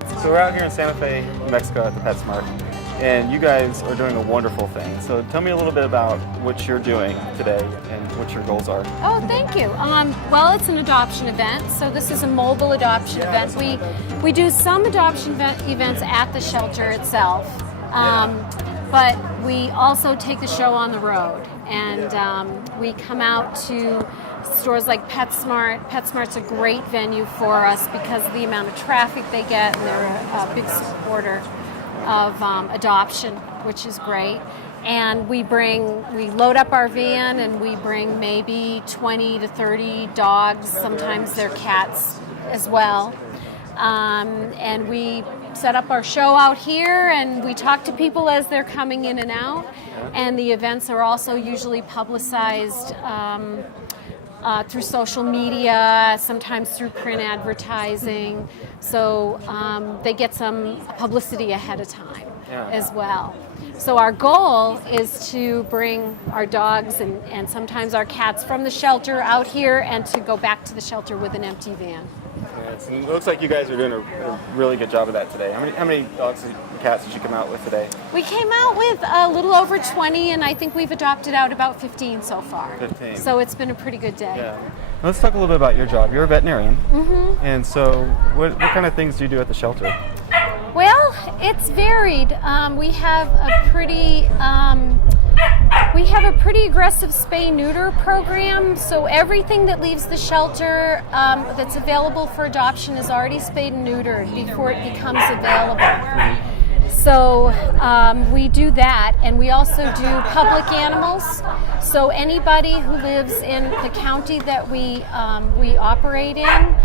So we're out here in Santa Fe, Mexico at the Petsmart, and you guys are doing a wonderful thing. So tell me a little bit about what you're doing today and what your goals are. Oh, thank you. Well, it's an adoption event, so this is a mobile adoption event. We do some adoption events at the shelter itself, but we also take the show on the road, and we come out to stores like Petsmart. Petsmart's a great venue for us because of the amount of traffic they get, and they're a big supporter of adoption, which is great. And we load up our van and we bring maybe 20 to 30 dogs, sometimes they're cats as well. And we set up our show out here and we talk to people as they're coming in and out. And the events are also usually publicized through social media, sometimes through print advertising. So they get some publicity ahead of time as well. So our goal is to bring our dogs and sometimes our cats from the shelter out here and to go back to the shelter with an empty van. Yes, and it looks like you guys are doing a really good job of that today. How many dogs and cats did you come out with today? We came out with a little over 20, and I think we've adopted out about 15 so far. 15. So it's been a pretty good day. Yeah. Let's talk a little bit about your job. You're a veterinarian. Mm-hmm. And so what kind of things do you do at the shelter? Well, it's varied. We have a pretty aggressive spay-neuter program, so everything that leaves the shelter that's available for adoption is already spayed and neutered before it becomes available. So we do that, and we also do public animals. So anybody who lives in the county that we operate in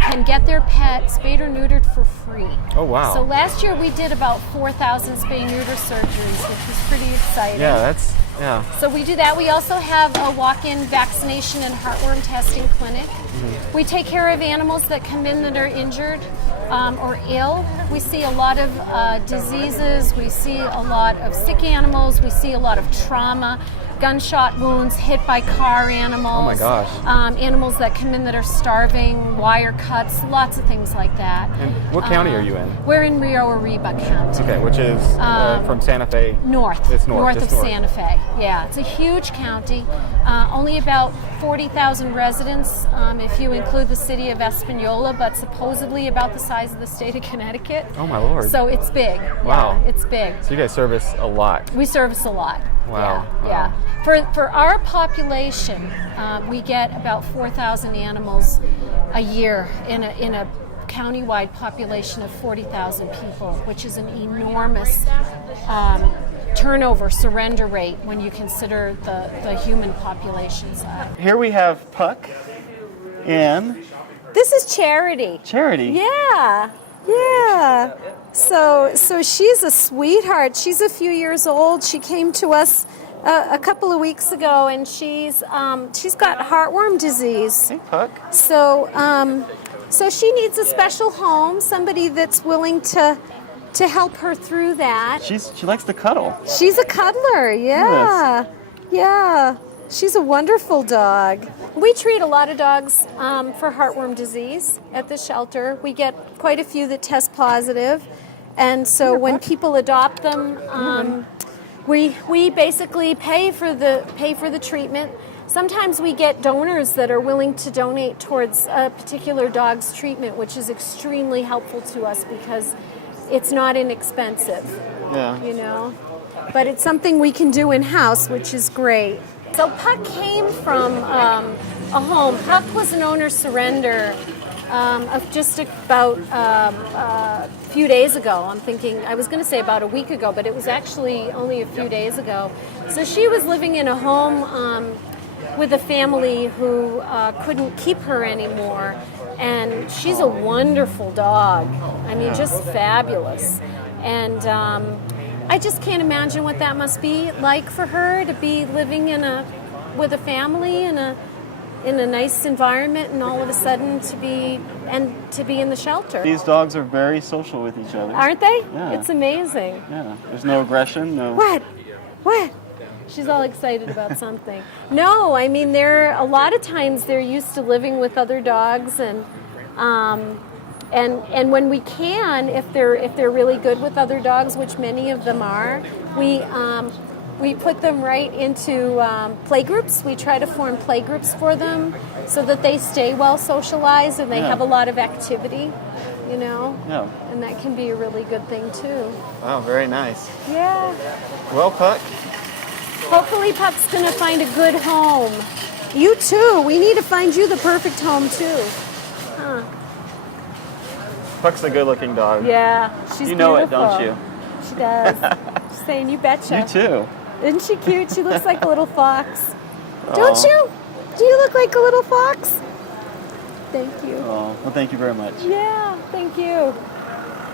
can get their pet spayed or neutered for free. Oh, wow. So last year we did about 4,000 spay-neuter surgeries, which was pretty exciting. Yeah. So we do that. We also have a walk-in vaccination and heartworm testing clinic. Mm-hmm. We take care of animals that come in that are injured or ill. We see a lot of diseases. We see a lot of sick animals. We see a lot of trauma, gunshot wounds, hit by car animals. Oh my gosh. Animals that come in that are starving, wire cuts, lots of things like that. And what county are you in? We're in Rio Arriba County. Okay, which is from Santa Fe? North. It's north. North of Santa Fe. Yeah, it's a huge county. Only about 40,000 residents if you include the city of Espanola, but supposedly about the size of the state of Connecticut. Oh my Lord. So it's big. Wow. Yeah, it's big. So you guys service a lot. We service a lot. Wow. Yeah. For our population, we get about 4,000 animals a year in a countywide population of 40,000 people, which is an enormous turnover surrender rate when you consider the human population size. Here we have Puck and This is Charity. Charity. Yeah. So she's a sweetheart. She's a few years old. She came to us a couple of weeks ago, and she's got heartworm disease. Hey, Puck. So she needs a special home, somebody that's willing to help her through that. She likes to cuddle. She's a cuddler. Yeah. She's a wonderful dog. We treat a lot of dogs for heartworm disease at the shelter. We get quite a few that test positive, and so when people adopt them, we basically pay for the treatment. Sometimes we get donors that are willing to donate towards a particular dog's treatment, which is extremely helpful to us because it's not inexpensive. Yeah. But it's something we can do in-house, which is great. So Puck came from a home. Puck was an owner surrender of just about a few days ago. I was going to say about a week ago, but it was actually only a few days ago. So she was living in a home with a family who couldn't keep her anymore. And she's a wonderful dog. I mean, just fabulous. And I just can't imagine what that must be like for her to be living with a family in a nice environment, and all of a sudden to be in the shelter. These dogs are very social with each other. Aren't they? Yeah. It's amazing. Yeah. There's no aggression. No. What? She's all excited about something. No, I mean a lot of times they're used to living with other dogs, and And when we can, if they're really good with other dogs, which many of them are, we put them right into play groups. We try to form play groups for them so that they stay well socialized and they have a lot of activity, you know? Yeah. And that can be a really good thing too. Wow, very nice. Yeah. Well, Puck, Hopefully Puck's gonna find a good home. You too. We need to find you the perfect home too. Huh. Puck's a good-looking dog. Yeah, she's You know beautiful. it, don't you? She does. She's saying, you betcha. You too. Isn't she cute? She looks like a little fox. Aw. Don't you? Do you look like a little fox? Thank you. Oh, well, thank you very much. Yeah, thank you.